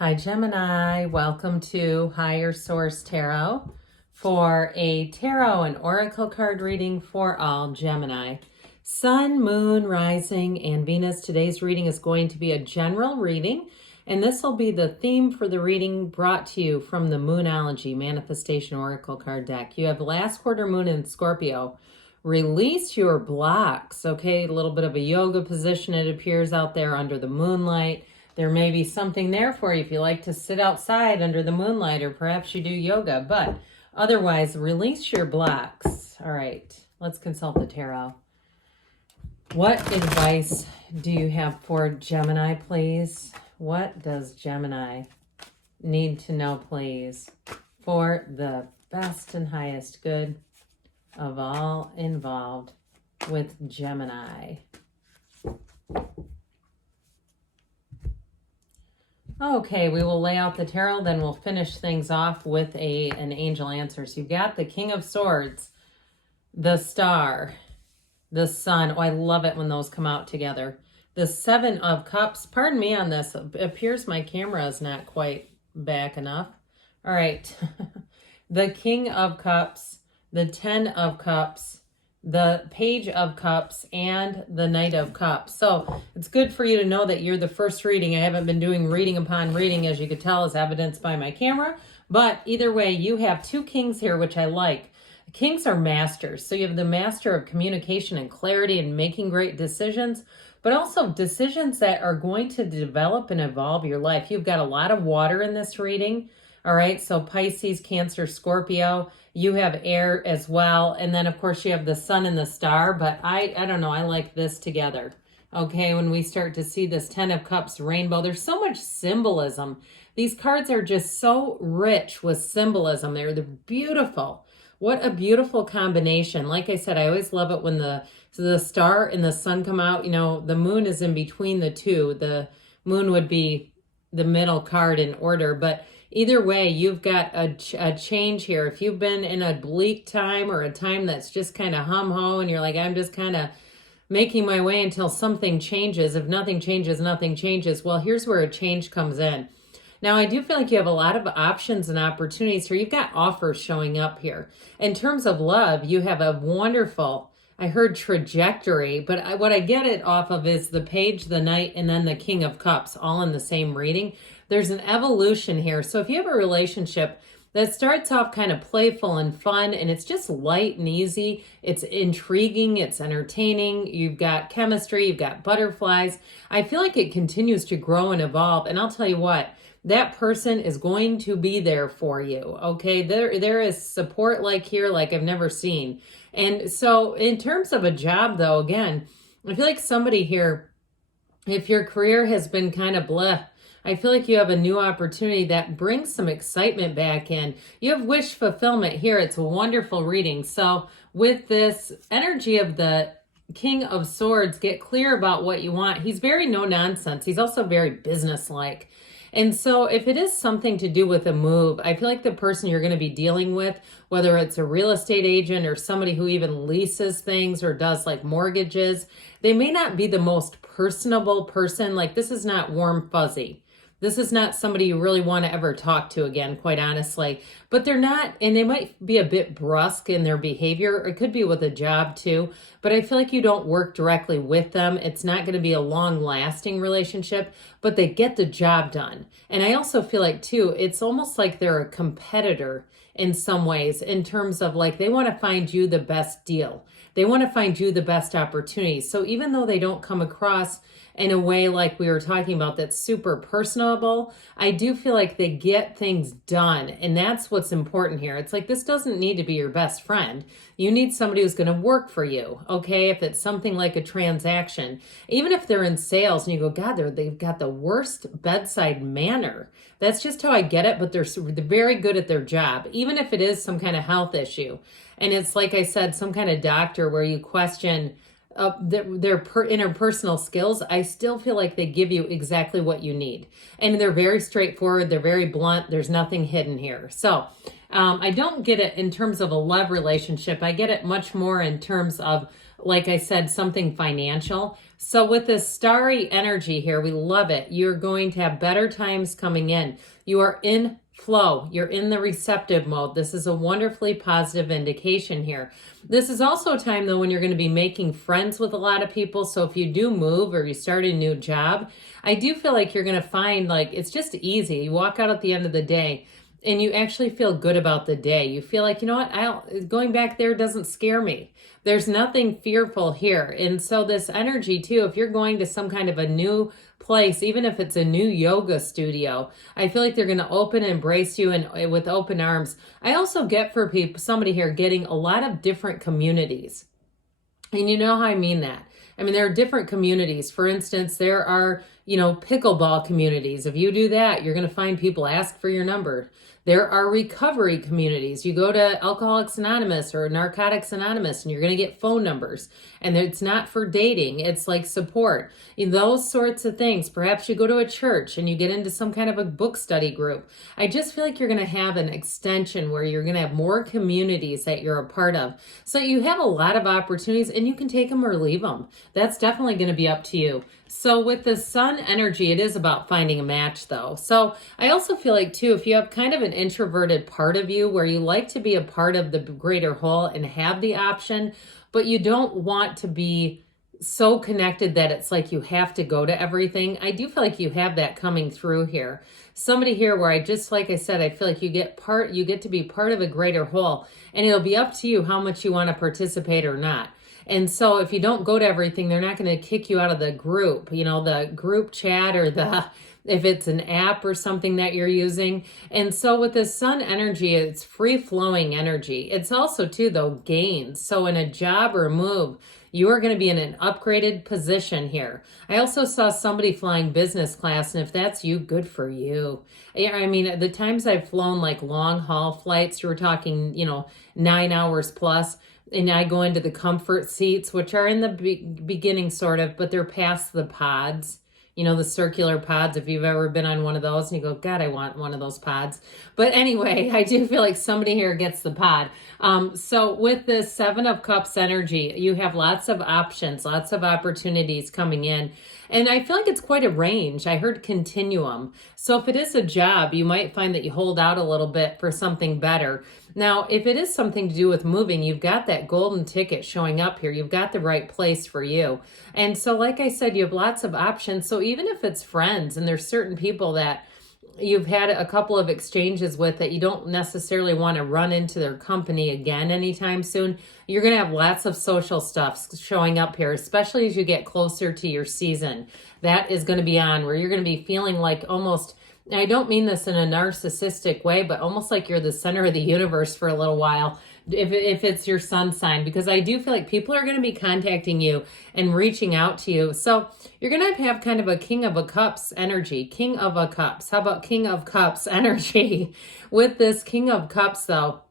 Hi, Gemini. Welcome to Higher Source Tarot for a tarot and oracle card reading for all Gemini. Sun, Moon, Rising, and Venus. Today's reading is going to be a general reading, and this will be the theme for the reading brought to you from the Moonology Manifestation Oracle card deck. You have last quarter moon in Scorpio. Release your blocks, okay? A little bit of a yoga position, it appears, out there under the moonlight. There may be something there for you if you like to sit outside under the moonlight, or perhaps you do yoga, but otherwise, release your blocks. All right, let's consult the tarot. What advice do you have for Gemini, please? What does Gemini need to know, please, for the best and highest good of all involved with Gemini? Okay, we will lay out the tarot, then we'll finish things off with an angel answer. So you've got the King of Swords, the Star, the Sun. Oh, I love it when those come out together. The Seven of Cups. Pardon me on this. It appears my camera is not quite back enough. All right. The King of Cups, the Ten of Cups, the Page of Cups, and the Knight of Cups. So it's good for you to know that you're the first reading. I haven't been doing reading upon reading, as you could tell, as evidenced by my camera. But either way, you have two kings here, which I like. Kings are masters. So you have the master of communication and clarity and making great decisions, but also decisions that are going to develop and evolve your life. You've got a lot of water in this reading. All right, so Pisces, Cancer, Scorpio, you have air as well. And then, of course, you have the Sun and the Star, but I don't know, I like this together. Okay, when we start to see this Ten of Cups rainbow, there's so much symbolism. These cards are just so rich with symbolism. They're beautiful. What a beautiful combination. Like I said, I always love it when the Star and the Sun come out. You know, the Moon is in between the two. The Moon would be the middle card in order, but either way, you've got a change here. If you've been in a bleak time or a time that's just kind of hum-ho and you're like, I'm just kind of making my way until something changes. If nothing changes, nothing changes. Well, here's where a change comes in. Now, I do feel like you have a lot of options and opportunities here. You've got offers showing up here. In terms of love, you have a wonderful, I heard trajectory, but what I get it off of is the Page, the Knight, and then the King of Cups, all in the same reading. There's an evolution here. So if you have a relationship that starts off kind of playful and fun, and it's just light and easy, it's intriguing, it's entertaining, you've got chemistry, you've got butterflies, I feel like it continues to grow and evolve. And I'll tell you what, that person is going to be there for you, okay? There is support like here, like I've never seen. And so in terms of a job, though, again, I feel like somebody here, if your career has been kind of bleh, I feel like you have a new opportunity that brings some excitement back in. You have wish fulfillment here. It's a wonderful reading. So with this energy of the King of Swords, get clear about what you want. He's very no nonsense. He's also very businesslike. And so if it is something to do with a move, I feel like the person you're going to be dealing with, whether it's a real estate agent or somebody who even leases things or does like mortgages, they may not be the most personable person. Like, this is not warm fuzzy. This is not somebody you really want to ever talk to again, quite honestly. But they're not, and they might be a bit brusque in their behavior. It could be with a job too. But I feel like you don't work directly with them. It's not going to be a long-lasting relationship, but they get the job done. And I also feel like too, it's almost like they're a competitor in some ways, in terms of like they want to find you the best deal. They want to find you the best opportunity. So even though they don't come across in a way like we were talking about that's super personable, I do feel like they get things done. And that's what's important here. It's like, this doesn't need to be your best friend. You need somebody who's going to work for you, okay? If it's something like a transaction, even if they're in sales and you go, God, they've got the worst bedside manner. That's just how I get it, but they're very good at their job, even if it is some kind of health issue. And it's like I said, some kind of doctor where you question their interpersonal skills. I still feel like they give you exactly what you need. And they're very straightforward. They're very blunt. There's nothing hidden here. So I don't get it in terms of a love relationship. I get it much more in terms of like I said, something financial. So with this starry energy here, we love it. You're going to have better times coming in. You are in flow. You're in the receptive mode. This is a wonderfully positive indication here. This is also a time, though, when you're going to be making friends with a lot of people. So if you do move or you start a new job, I do feel like you're going to find like it's just easy. You walk out at the end of the day and you actually feel good about the day. You feel like, you know what, going back there doesn't scare me. There's nothing fearful here. And so this energy too, if you're going to some kind of a new place, even if it's a new yoga studio, I feel like they're going to open and embrace you and with open arms. I also get for people, somebody here getting a lot of different communities. And you know how I mean that. I mean, there are different communities. For instance, there are, pickleball communities. If you do that, you're going to find people ask for your number. There are recovery communities. You go to Alcoholics Anonymous or Narcotics Anonymous and you're going to get phone numbers. And it's not for dating. It's like support. Those sorts of things. Perhaps you go to a church and you get into some kind of a book study group. I just feel like you're going to have an extension where you're going to have more communities that you're a part of. So you have a lot of opportunities and you can take them or leave them. That's definitely going to be up to you. So with the sun energy, it is about finding a match though. So I also feel like too, if you have kind of an introverted part of you where you like to be a part of the greater whole and have the option, but you don't want to be so connected that it's like you have to go to everything. I do feel like you have that coming through here. Somebody here where like I said, I feel like you get to be part of a greater whole, and it'll be up to you how much you want to participate or not. And so if you don't go to everything, they're not going to kick you out of the group, the group chat or if it's an app or something that you're using. And so with the sun energy, it's free flowing energy. It's also too, though, gains. So in a job or a move, you are going to be in an upgraded position here. I also saw somebody flying business class, and if that's you, good for you. I mean, the times I've flown like long haul flights, you were talking, 9 hours plus, and I go into the comfort seats, which are in the beginning sort of, but they're past the pods. The circular pods, if you've ever been on one of those and you go, God, I want one of those pods. But anyway, I do feel like somebody here gets the pod. So with this 7 of Cups energy, you have lots of options, lots of opportunities coming in. And I feel like it's quite a range. I heard continuum. So if it is a job, you might find that you hold out a little bit for something better. Now, if it is something to do with moving, you've got that golden ticket showing up here. You've got the right place for you. And so, like I said, you have lots of options. So even if it's friends and there's certain people that you've had a couple of exchanges with that you don't necessarily want to run into their company again anytime soon, you're going to have lots of social stuff showing up here, especially as you get closer to your season. That is going to be on where you're going to be feeling like almost, I don't mean this in a narcissistic way, but almost like you're the center of the universe for a little while, if it's your sun sign, because I do feel like people are going to be contacting you and reaching out to you. So you're going to have kind of a King of a Cups energy. King of a Cups. How about King of Cups energy? With this King of Cups, though,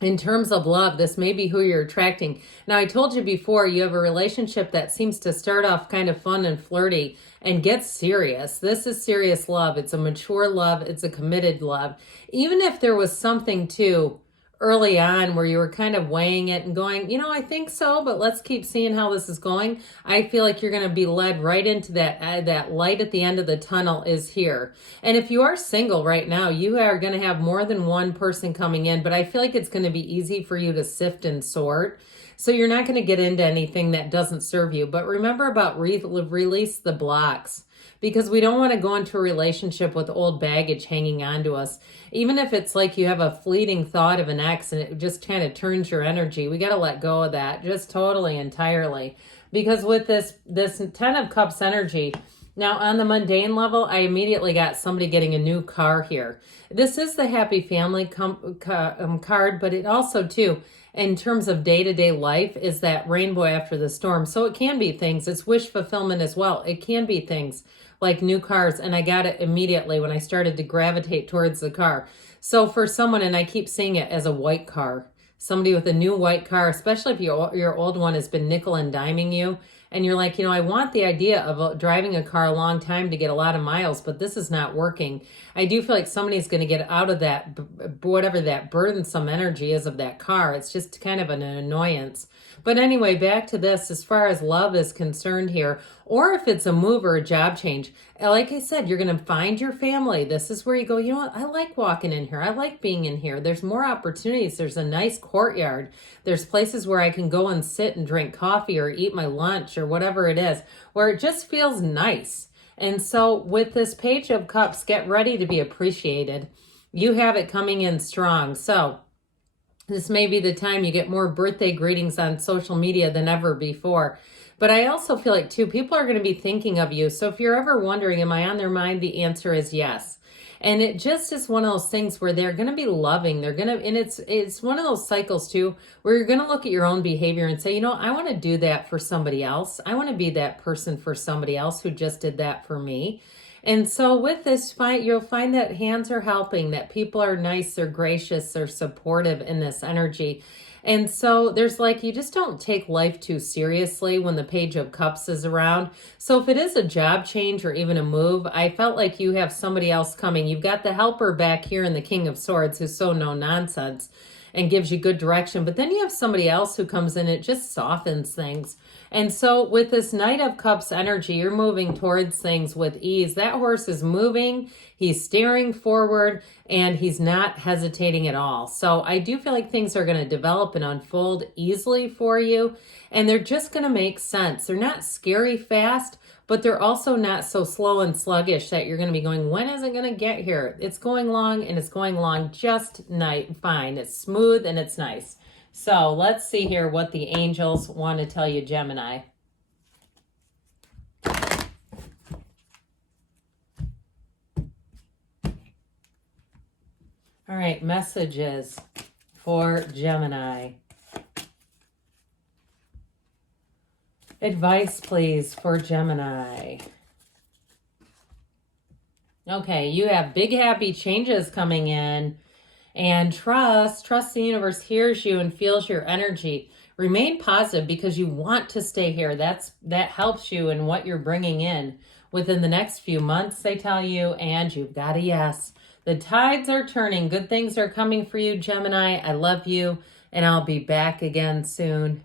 in terms of love, this may be who you're attracting. Now, I told you before, you have a relationship that seems to start off kind of fun and flirty and get serious. This is serious love. It's a mature love. It's a committed love. Even if there was something too early on where you were kind of weighing it and going, I think so, but let's keep seeing how this is going. I feel like you're going to be led right into that light at the end of the tunnel is here. And if you are single right now, you are going to have more than one person coming in, but I feel like it's going to be easy for you to sift and sort. So you're not going to get into anything that doesn't serve you. But remember about release the blocks, because we don't want to go into a relationship with old baggage hanging on to us. Even if it's like you have a fleeting thought of an ex and it just kind of turns your energy, we got to let go of that just totally, entirely. Because with this 10 of Cups energy, now on the mundane level, I immediately got somebody getting a new car here. This is the happy family card, but it also too, in terms of day-to-day life, is that rainbow after the storm. So it can be things. It's wish fulfillment as well. It can be things like new cars, and I got it immediately when I started to gravitate towards the car. So for someone, and I keep seeing it as a white car, somebody with a new white car, especially if your old one has been nickel and diming you and you're like, I want the idea of driving a car a long time to get a lot of miles, but this is not working. I do feel like somebody's going to get out of that, whatever that burdensome energy is of that car. It's just kind of an annoyance. But anyway, back to this, as far as love is concerned here, or if it's a move or a job change, like I said, you're going to find your family. This is where you go, what? I like walking in here. I like being in here. There's more opportunities. There's a nice courtyard. There's places where I can go and sit and drink coffee or eat my lunch or whatever it is, where it just feels nice. And so with this Page of Cups, get ready to be appreciated. You have it coming in strong. So this may be the time you get more birthday greetings on social media than ever before. But I also feel like, too, people are going to be thinking of you. So if you're ever wondering, am I on their mind? The answer is yes. And it just is one of those things where they're going to be loving. They're going to, and it's one of those cycles, too, where you're going to look at your own behavior and say, I want to do that for somebody else. I want to be that person for somebody else who just did that for me. And so with this fight, you'll find that hands are helping, that people are nice, they're gracious, they're supportive in this energy. And so there's like, you just don't take life too seriously when the Page of Cups is around. So if it is a job change or even a move, I felt like you have somebody else coming. You've got the helper back here in the King of Swords who's so no nonsense and gives you good direction. But then you have somebody else who comes in, it just softens things. And so with this Knight of Cups energy, you're moving towards things with ease. That horse is moving, he's steering forward, and he's not hesitating at all. So I do feel like things are going to develop and unfold easily for you, and they're just going to make sense. They're not scary fast, but they're also not so slow and sluggish that you're going to be going, when is it going to get here? It's going long, and it's going along just fine. It's smooth and it's nice. So let's see here what the angels want to tell you, Gemini. All right, messages for Gemini. Advice, please, for Gemini. Okay, you have big happy changes coming in. And trust the universe hears you and feels your energy. Remain positive because you want to stay here. That helps you in what you're bringing in within the next few months, they tell you, and you've got a yes. The tides are turning. Good things are coming for you, Gemini. I love you, and I'll be back again soon.